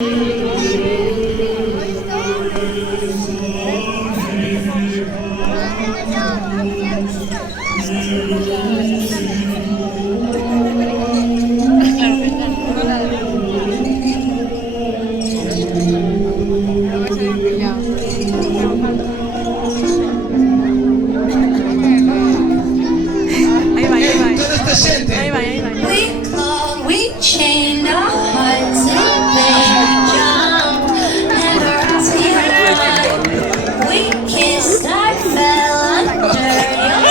We clawed, we chained our hearts and made jump. Never asking why. We kissed, I fell under your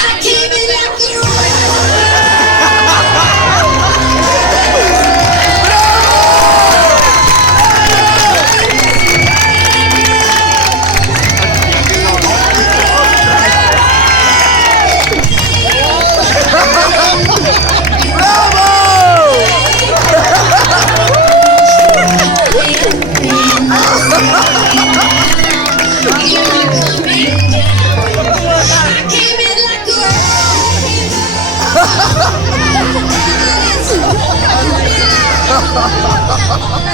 I keep it like you. Ha ha ha ha!